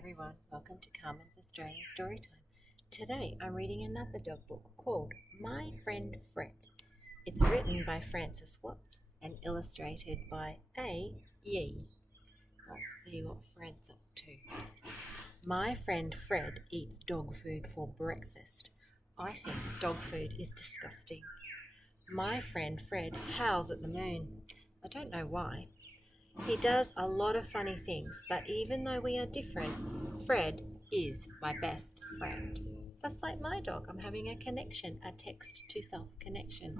everyone, welcome to Carmen's Australian Storytime. Today I'm reading another dog book called My Friend Fred. It's written by Frances Watts and illustrated by A. Yee. Let's see what Fred's up to. My friend Fred eats dog food for breakfast. I think dog food is disgusting. My friend Fred howls at the moon. I don't know why. He does a lot of funny things, but even though we are different, Fred is my best friend. That's like my dog. I'm having a connection, a text-to-self connection.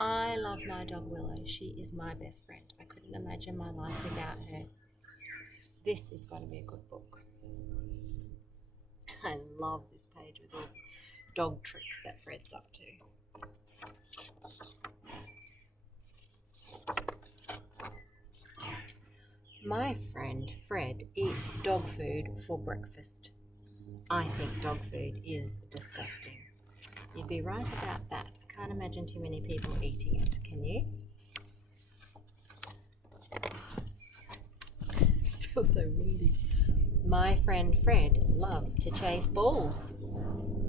I love my dog Willow. She is my best friend. I couldn't imagine my life without her. This is going to be a good book. I love this page with all the dog tricks that Fred's up to. My friend Fred eats dog food for breakfast. I think dog food is disgusting. You'd be right about that. I can't imagine too many people eating it, can you? Still so windy. My friend Fred loves to chase balls.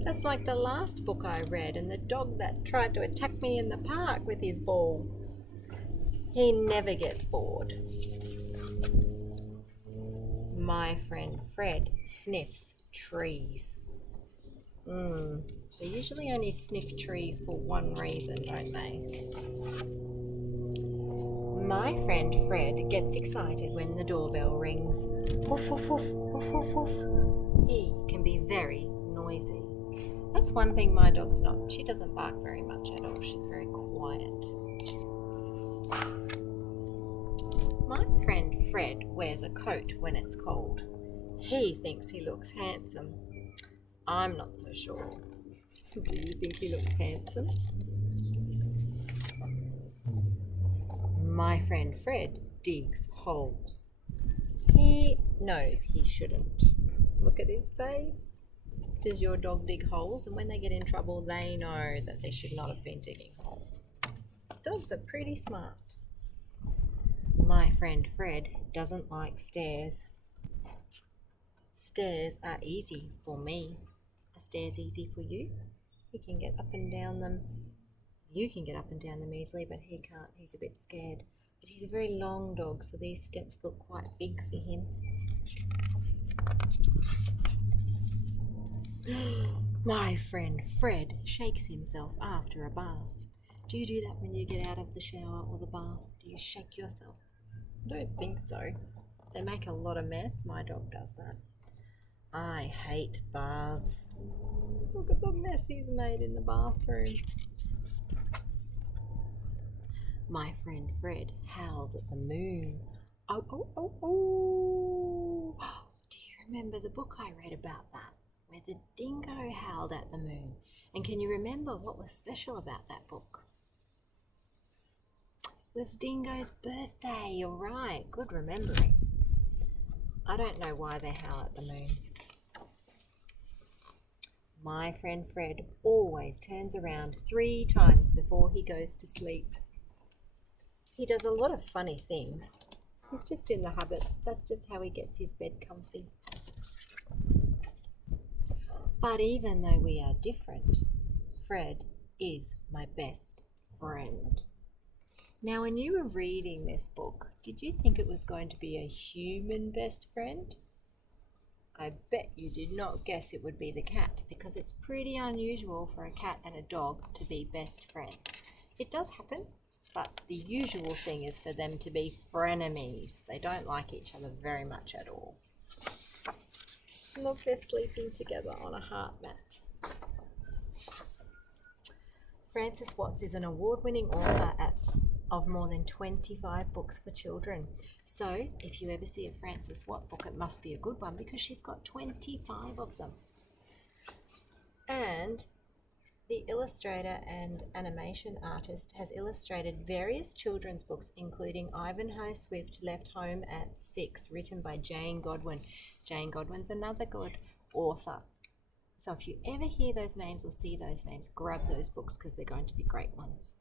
That's like the last book I read and the dog that tried to attack me in the park with his ball. He never gets bored. My friend Fred sniffs trees. They usually only sniff trees for one reason, don't they? My friend Fred gets excited when the doorbell rings. Woof, woof, woof, woof, woof, woof. He can be very noisy. That's one thing my dog's not. She doesn't bark very much at all. She's very quiet. My friend Fred wears a coat when it's cold. He thinks he looks handsome. I'm not so sure. Do you think he looks handsome? My friend Fred digs holes. He knows he shouldn't. Look at his face. Does your dog dig holes? And when they get in trouble, they know that they should not have been digging holes. Dogs are pretty smart. My friend Fred doesn't like stairs. Stairs are easy for me. Are stairs easy for you? He can get up and down them. You can get up and down them easily, but he can't. He's a bit scared. But he's a very long dog, so these steps look quite big for him. My friend Fred shakes himself after a bath. Do you do that when you get out of the shower or the bath? Do you shake yourself? I don't think so. They make a lot of mess. My dog does that. I hate baths. Look at the mess he's made in the bathroom. My friend Fred howls at the moon. Oh, oh, oh, oh. Do you remember the book I read about that? Where the dingo howled at the moon. And can you remember what was special about that book? It was Dingo's birthday. You're right. Good remembering. I don't know why they howl at the moon. My friend Fred always turns around 3 times before he goes to sleep. He does a lot of funny things. He's just in the habit. That's just how he gets his bed comfy. But even though we are different, Fred is my best friend. Now, when you were reading this book, did you think it was going to be a human best friend? I bet you did not guess it would be the cat, because it's pretty unusual for a cat and a dog to be best friends. It does happen, but the usual thing is for them to be frenemies. They don't like each other very much at all. Look, they're sleeping together on a heart mat. Frances Watts is an award-winning author of more than 25 books for children. So if you ever see a Frances Watts book, it must be a good one because she's got 25 of them. And the illustrator and animation artist has illustrated various children's books, including Ivanhoe Swift Left Home at 6, written by Jane Godwin. Jane Godwin's another good author. So if you ever hear those names or see those names, grab those books because they're going to be great ones.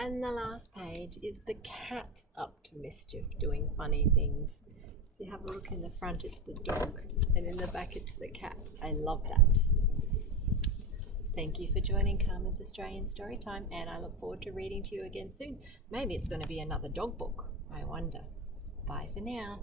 And the last page is the cat up to mischief, doing funny things. You have have a look in the front, it's the dog, and in the back, it's the cat. I love that. Thank you for joining Carmen's Australian Storytime, and I look forward to reading to you again soon. Maybe it's going to be another dog book, I wonder. Bye for now.